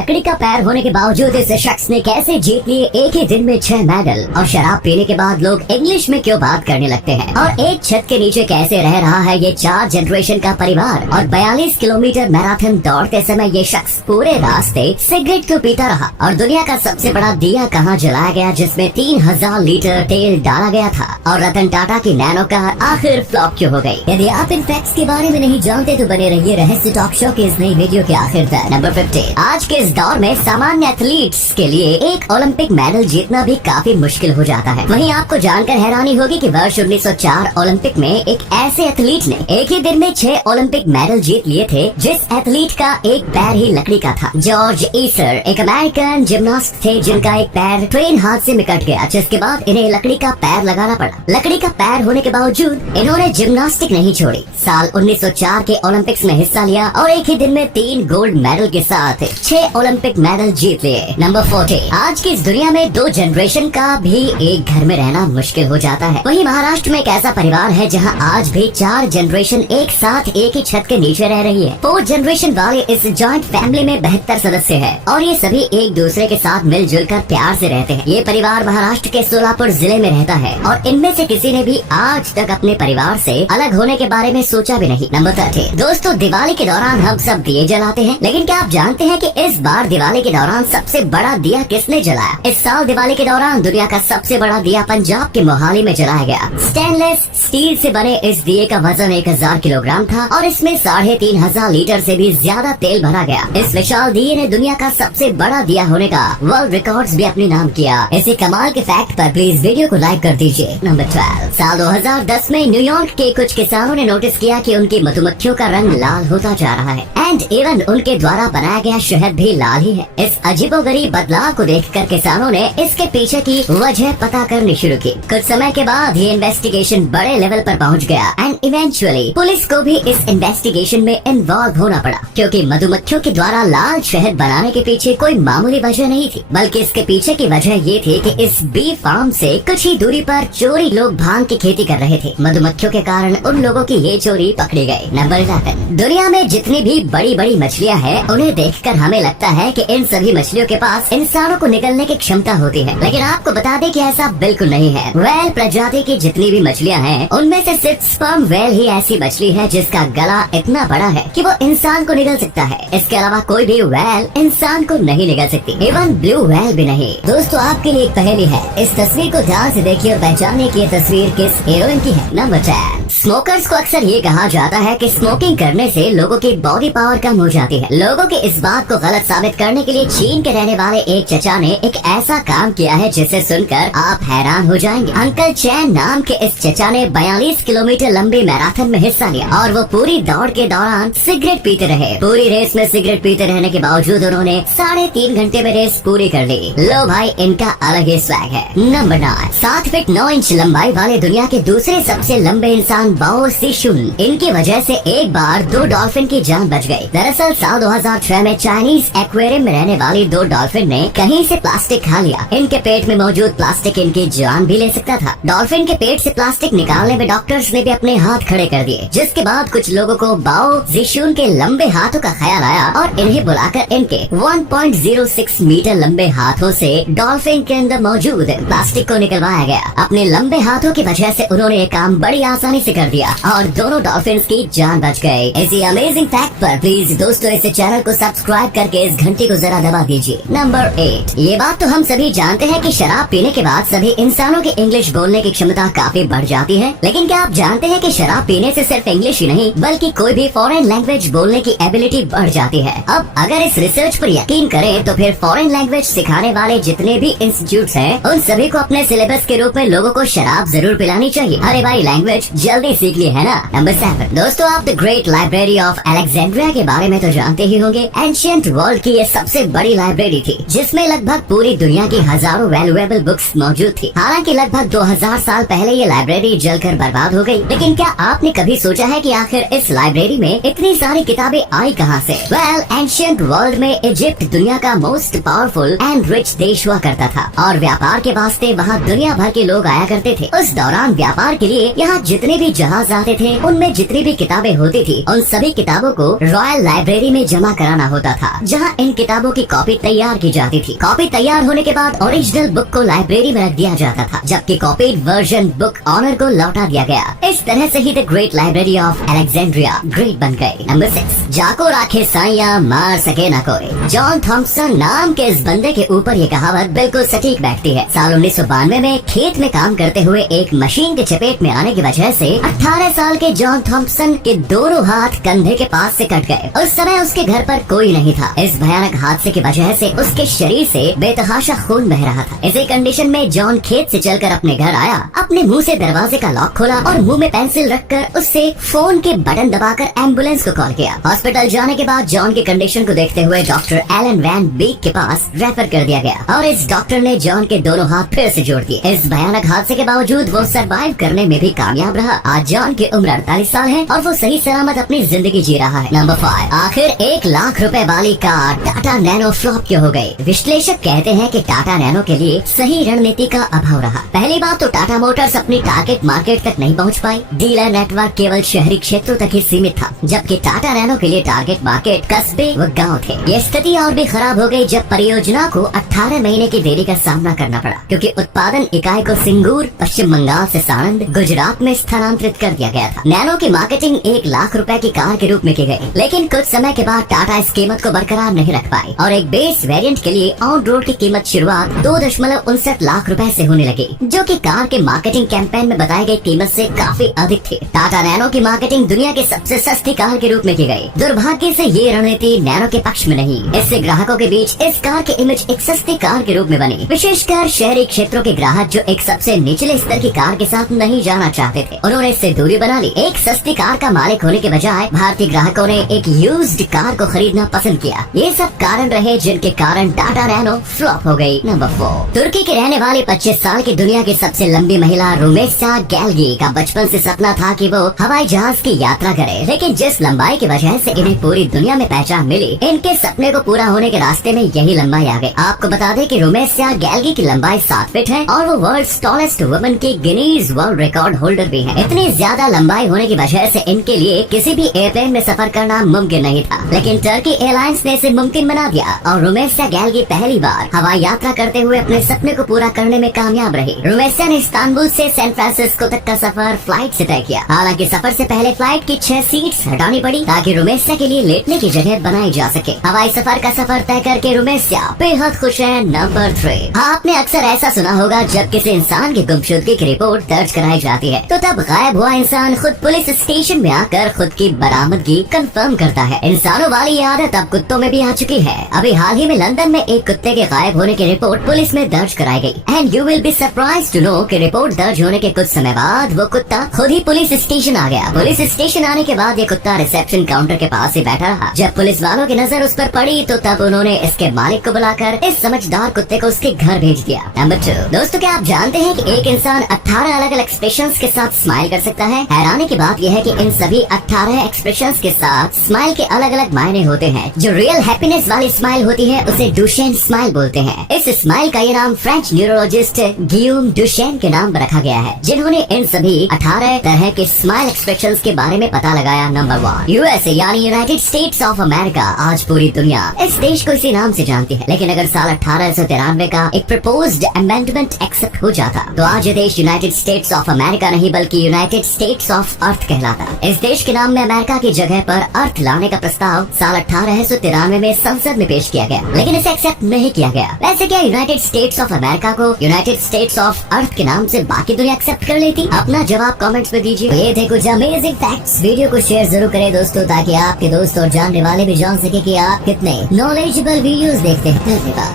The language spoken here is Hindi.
लकड़ी का पैर होने के बावजूद इस शख्स ने कैसे जीत लिए एक ही दिन में 6 मेडल। और शराब पीने के बाद लोग इंग्लिश में क्यों बात करने लगते हैं, और एक छत के नीचे कैसे रह रहा है ये 4 जनरेशन का परिवार। और 42 किलोमीटर मैराथन दौड़ते समय ये शख्स पूरे रास्ते सिगरेट क्यों पीता रहा। और दुनिया का सबसे बड़ा दिया कहाँ जलाया गया जिसमें 3000 लीटर तेल डाला गया था। और रतन टाटा की नैनो कार आखिर फ्लॉप क्यों हो गई। यदि आप इन फैक्ट्स के बारे में नहीं जानते तो बने रहिए रहस्य टॉक शो की इस नई वीडियो के आखिर तक। नंबर 50। आज के इस दौर में सामान्य एथलीट्स के लिए एक ओलंपिक मेडल जीतना भी काफी मुश्किल हो जाता है। वहीं आपको जानकर हैरानी होगी कि वर्ष 1904 ओलंपिक में एक ऐसे एथलीट ने एक ही दिन में 6 ओलंपिक मेडल जीत लिए थे जिस एथलीट का एक पैर ही लकड़ी का था। जॉर्ज ईसर एक अमेरिकन जिम्नास्ट थे जिनका एक पैर ट्रेन हादसे में कट गया, जिसके बाद इन्हें लकड़ी का पैर लगाना पड़ा। लकड़ी का पैर होने के बावजूद इन्होंने जिम्नास्टिक नहीं छोड़ी। साल 1904 के ओलंपिक्स में हिस्सा लिया और एक ही दिन में 3 गोल्ड मेडल के साथ 6 ओलंपिक मेडल जीत लिए। नंबर 40। आज की इस दुनिया में 2 जनरेशन का भी एक घर में रहना मुश्किल हो जाता है। वहीं महाराष्ट्र में एक ऐसा परिवार है जहां आज भी 4 जनरेशन एक साथ एक ही छत के नीचे रह रही है। 4 जनरेशन वाले इस जॉइंट फैमिली में 72 सदस्य हैं और ये सभी एक दूसरे के साथ मिलजुल कर प्यार से रहते हैं। ये परिवार महाराष्ट्र के सोलापुर जिले में रहता है और इनमें से किसी ने भी आज तक अपने परिवार से अलग होने के बारे में सोचा भी नहीं। नंबर 30। दोस्तों, दिवाली के दौरान हम सब दिए जलाते हैं, लेकिन क्या आप जानते हैं कि इस बार दिवाली के दौरान सबसे बड़ा दिया किसने जलाया। इस साल दिवाली के दौरान दुनिया का सबसे बड़ा दिया पंजाब के मोहाली में जलाया गया। स्टेनलेस स्टील से बने इस दिए का वजन 1000 किलोग्राम था और इसमें 3500 लीटर से भी ज्यादा तेल भरा गया। इस विशाल दिए ने दुनिया का सबसे बड़ा दिया होने का वर्ल्ड रिकॉर्ड्स भी अपने नाम किया। इसी कमाल के फैक्ट पर प्लीज वीडियो को लाइक कर दीजिए। नंबर 12। साल 2010 में न्यूयॉर्क के कुछ किसानों ने नोटिस किया कि उनकी मधुमक्खियों का रंग लाल होता जा रहा है एंड इवन उनके द्वारा बनाया गया शहद भी लाल ही है। इस अजीबोगरीब बदलाव को देखकर किसानों ने इसके पीछे की वजह पता करनी शुरू की। कुछ समय के बाद ये इन्वेस्टिगेशन बड़े लेवल पर पहुंच गया एंड इवेंचुअली पुलिस को भी इस इन्वेस्टिगेशन में इन्वॉल्व होना पड़ा, क्योंकि मधुमक्खियों के द्वारा लाल शहद बनाने के पीछे कोई मामूली वजह नहीं थी, बल्कि इसके पीछे की वजह ये थी कि इस बी फार्म से कुछ ही दूरी पर चोरी लोग भांग की खेती कर रहे थे। मधुमक्खियों के कारण उन लोगों की ये चोरी पकड़ी गई। नंबर 11। दुनिया में जितनी भी बड़ी बड़ी मछलियाँ हैं उन्हें देखकर हमें लगता है कि इन सभी मछलियों के पास इंसानों को निगलने की क्षमता होती है, लेकिन आपको बता दें कि ऐसा बिल्कुल नहीं है। व्हेल प्रजाति की जितनी भी मछलियाँ हैं उनमें से सिर्फ स्पर्म व्हेल ही ऐसी मछली है जिसका गला इतना बड़ा है कि वो इंसान को निगल सकता है। इसके अलावा कोई भी व्हेल इंसान को नहीं निगल सकती, इवन ब्लू व्हेल भी नहीं। दोस्तों, आपके लिए एक पहेली है, इस तस्वीर को ध्यान से देखिए और पहचानिए कि ये तस्वीर किस हीरोइन की है। नंबर 10। स्मोकर्स को अक्सर ये कहा जाता है कि स्मोकिंग करने से लोगों की बॉडी पावर कम हो जाती है। लोगों के इस बात को गलत साबित करने के लिए चीन के रहने वाले एक चचा ने एक ऐसा काम किया है जिसे सुनकर आप हैरान हो जाएंगे। अंकल चैन नाम के इस चचा ने 42 किलोमीटर लंबी मैराथन में हिस्सा लिया और वो पूरी दौड़ के दौरान सिगरेट पीते रहे। पूरी रेस में सिगरेट पीते रहने के बावजूद उन्होंने 3.5 घंटे में रेस पूरी कर ली। लो भाई, इनका अलग ही स्वैग है। नंबर 9। 7 फीट 9 इंच लंबाई वाले दुनिया के दूसरे सबसे लंबे इंसान बाओ सिशुन, इनकी वजह से एक बार 2 डॉल्फिन की जान बच गई। दरअसल साल 2006 में चाइनीज एक्वेरियम में रहने वाली 2 डॉल्फिन ने कहीं से प्लास्टिक खा लिया। इनके पेट में मौजूद प्लास्टिक इनकी जान भी ले सकता था। डॉल्फिन के पेट से प्लास्टिक निकालने में डॉक्टर्स ने भी अपने हाथ खड़े कर दिए, जिसके बाद कुछ लोगों को बाओ जिशुन के लंबे हाथों का ख्याल आया और इन्हें बुलाकर इनके 1.06 मीटर लंबे हाथों से डॉल्फिन के अंदर मौजूद प्लास्टिक को निकलवाया गया। अपने लंबे हाथों की वजह से उन्होंने ये काम बड़ी आसानी से कर दिया और दोनों डॉल्फिन की जान बच गई। इसी अमेजिंग फैक्ट पर प्लीज दोस्तों इस चैनल को सब्सक्राइब करके इस घंटी को जरा दबा दीजिए। नंबर 8। ये बात तो हम सभी जानते हैं कि शराब पीने के बाद सभी इंसानों की इंग्लिश बोलने की क्षमता काफी बढ़ जाती है, लेकिन क्या आप जानते हैं कि शराब पीने से सिर्फ इंग्लिश ही नहीं बल्कि कोई भी फॉरेन लैंग्वेज बोलने की एबिलिटी बढ़ जाती है। अब अगर इस रिसर्च पर यकीन करें तो फिर फॉरेन लैंग्वेज सिखाने वाले जितने भी इंस्टीट्यूट हैं उन सभी को अपने सिलेबस के रूप में लोगों को शराब जरूर पिलानी चाहिए। अरे भाई, लैंग्वेज जल्दी सीख ली है ना। नंबर 7। दोस्तों, आप the great library of Alexandria के बारे में तो जानते ही होंगे। एंशिएंट वर्ल्ड की ये सबसे बड़ी लाइब्रेरी थी जिसमें लगभग पूरी दुनिया की हजारों वैल्यूएबल बुक्स मौजूद थी। हालांकि लगभग 2000 साल पहले ये लाइब्रेरी जलकर बर्बाद हो गई, लेकिन क्या आपने कभी सोचा है कि आखिर इस लाइब्रेरी में इतनी सारी किताबें आई कहां से? वेल, एंशिएंट वर्ल्ड में इजिप्ट दुनिया का मोस्ट पावरफुल एंड रिच देश हुआ करता था और व्यापार के वास्ते वहाँ दुनिया भर के लोग आया करते थे। उस दौरान व्यापार के लिए यहाँ जितने भी जहाज आते थे उनमें जितनी भी किताबें होती थी उन सभी किताबों को रॉयल लाइब्रेरी में जमा कराना होता था, जहाँ जहाँ इन किताबों की कॉपी तैयार की जाती थी। कॉपी तैयार होने के बाद ओरिजिनल बुक को लाइब्रेरी में रख दिया जाता था, जबकि कॉपीड वर्जन बुक ऑनर को लौटा दिया गया। इस तरह से ही the great library of Alexandria great बन गई। नंबर 6, जाको राखे साइया मार सके न कोई। जॉन थॉम्पसन नाम के इस बंदे के ऊपर ये कहावत बिल्कुल सटीक बैठती है। साल 1992 में खेत में काम करते हुए एक मशीन के चपेट में आने की वजह से 18 साल के जॉन थॉम्पसन के दोनों हाथ कंधे के पास से कट गए। उस समय उसके घर पर कोई नहीं था। इस भयानक हादसे की वजह से उसके शरीर से बेतहाशा खून बह रहा था। इसी कंडीशन में जॉन खेत से चलकर अपने घर आया, अपने मुंह से दरवाजे का लॉक खोला और मुंह में पेंसिल रखकर उससे फोन के बटन दबाकर एम्बुलेंस को कॉल किया। हॉस्पिटल जाने के बाद जॉन की कंडीशन को देखते हुए डॉक्टर एलन वैन बीक के पास रेफर कर दिया गया और इस डॉक्टर ने जॉन के दोनों हाथ फिर से जोड़ दिए। इस भयानक हादसे के बावजूद वो सरवाइव करने में भी कामयाब रहा। आज जॉन की उम्र 48 साल है और वो सही सलामत अपनी जिंदगी जी रहा है। नंबर 5, आखिर 1 लाख रुपए वाली कार टाटा नैनो फ्लॉप क्यों हो गई? विश्लेषक कहते हैं कि टाटा नैनो के लिए सही रणनीति का अभाव रहा। पहली बात तो टाटा मोटर्स अपनी टारगेट मार्केट तक नहीं पहुंच पाई। डीलर नेटवर्क केवल शहरी क्षेत्रों तक ही सीमित था, जबकि टाटा नैनो के लिए टारगेट मार्केट कस्बे व गाँव थे। ये स्थिति और भी खराब हो गई जब परियोजना को 18 महीने की देरी का सामना करना पड़ा, क्योंकि उत्पादन इकाई को सिंगूर पश्चिम बंगाल से सानंद गुजरात में स्थानांतरित कर दिया गया था। नैनो की मार्केटिंग 1 लाख रुपए की कार के रूप में की गई, लेकिन कुछ समय के बाद टाटा इस कीमत को बरकरार नहीं रख पाई और एक बेस वेरिएंट के लिए ऑन रोड की कीमत शुरुआत 2.59 लाख रुपए से होने लगी, जो कि कार के मार्केटिंग कैंपेन में बताई गई कीमत से काफी अधिक थी। टाटा नैनो की मार्केटिंग दुनिया की सबसे सस्ती कार के रूप में की गई। दुर्भाग्य से ये रणनीति नैनो के पक्ष में नहीं। इससे ग्राहकों के बीच इस कार की इमेज एक सस्ती कार के रूप में बनी, विशेषकर शहरी क्षेत्रों के ग्राहक जो एक सबसे निचले स्तर की कार के साथ नहीं जाना चाहते थे। उन्होंने इससे दूरी बना ली। एक सस्ती कार का मालिक होने के बजाय भारतीय ग्राहकों ने एक यूज्ड कार को खरीदना पसंद किया। ये सब कारण रहे जिनके कारण टाटा नैनो फ्लॉप हो गई। नंबर 4, तुर्की के रहने वाली 25 साल की दुनिया की सबसे लंबी महिला रुमेसा गैल्गी का बचपन से सपना था कि वो हवाई जहाज की यात्रा करे, लेकिन जिस लंबाई की वजह से इन्हें पूरी दुनिया में पहचान मिली, इनके सपने को पूरा होने के रास्ते में यही लंबाई आ गई। आपको बता दें कि रुमेसा गैल्गी की लंबाई 7 फीट है और वो वर्ल्ड्स टॉलेस्ट वुमन की गिनीज वर्ल्ड रिकॉर्ड होल्डर भी है। इतनी ज्यादा लंबाई होने की वजह से इनके लिए किसी भी एयरप्लेन में सफर करना मुमकिन नहीं था, लेकिन टर्की एयरलाइंस ने इसे मुमकिन बना दिया और रुमेसा गैल्गी पहली बार हवाई यात्रा करते हुए अपने सपने को पूरा करने में कामयाब रही। रुमेसा ने इस्तांबुल से सैन फ्रांसिस्को तक का सफर फ्लाइट से तय किया। हालांकि सफर से पहले फ्लाइट की 6 सीट्स हटानी पड़ी ताकि रुमेसा के लिए लेटने की जगह बनाई जा सके। हवाई सफर का सफर तय करके रुमेसा बेहद खुश है। नंबर 3, आपने अक्सर ऐसा सुना होगा जब किसी इंसान की गुमशुदगी की रिपोर्ट दर्ज कराई जाती है तो तब गायब हुआ इंसान खुद पुलिस स्टेशन में आकर खुद की बरामदगी कंफर्म करता है। इंसानों वाली ये आदत अब कुत्तों में भी आ चुकी है। अभी हाल ही में लंदन में एक कुत्ते के गायब होने की रिपोर्ट पुलिस में दर्ज कराई गई and you will be surprised to know कि रिपोर्ट दर्ज होने के कुछ समय बाद वो कुत्ता खुद ही पुलिस स्टेशन आ गया। पुलिस स्टेशन आने के बाद ये कुत्ता रिसेप्शन काउंटर के पास ही बैठा रहा। जब पुलिस वालों की नजर उस पर पड़ी तो तब उन्होंने इसके मालिक को बुलाकर इस समझदार कुत्ते को उसके घर भेज दिया। नंबर 2, दोस्तों क्या आप जानते हैं कि एक इंसान 18 अलग अलग एक्सप्रेशंस के साथ स्माइल कर सकता है? हैरानी की बात यह है कि इन सभी 18 एक्सप्रेशंस के साथ स्माइल के अलग अलग मायने होते हैं। जो रियल हैप्पीनेस वाली स्माइल होती है उसे डुशेन स्माइल बोलते हैं। इस स्माइल का ये नाम फ्रेंच न्यूरोलॉजिस्ट गियूम डुशेन के नाम पर रखा गया है, जिन्होंने इन सभी 18 तरह के स्माइल एक्सप्रेशंस के बारे में पता लगाया। नंबर 1, यूएसए यानी यूनाइटेड स्टेट्स ऑफ अमेरिका। आज पूरी दुनिया इस देश को इसी नाम से जानती है, लेकिन अगर साल 1893 का एक प्रपोज्ड अमेंडमेंट एक्सेप्ट हो जाता तो आज ये देश यूनाइटेड स्टेट्स ऑफ अमेरिका नहीं बल्कि यूनाइटेड स्टेट्स ऑफ अर्थ कहलाता। इस देश के नाम में अमेरिका की जगह पर अर्थ लाने का प्रस्ताव साल 1893 में संसद में पेश किया गया, लेकिन इसे एक्सेप्ट नहीं किया गया। वैसे क्या यूनाइटेड स्टेट्स ऑफ अमेरिका को यूनाइटेड स्टेट्स ऑफ अर्थ के नाम से बाकी दुनिया एक्सेप्ट कर लेती? अपना जवाब कमेंट्स में दीजिए। ये थे कुछ अमेजिंग फैक्ट्स। वीडियो को शेयर जरूर करें दोस्तों, ताकि आपके दोस्त और जानने वाले भी जान सके कि आप कितने नॉलेजेबल वीडियोस देखते हैं। धन्यवाद।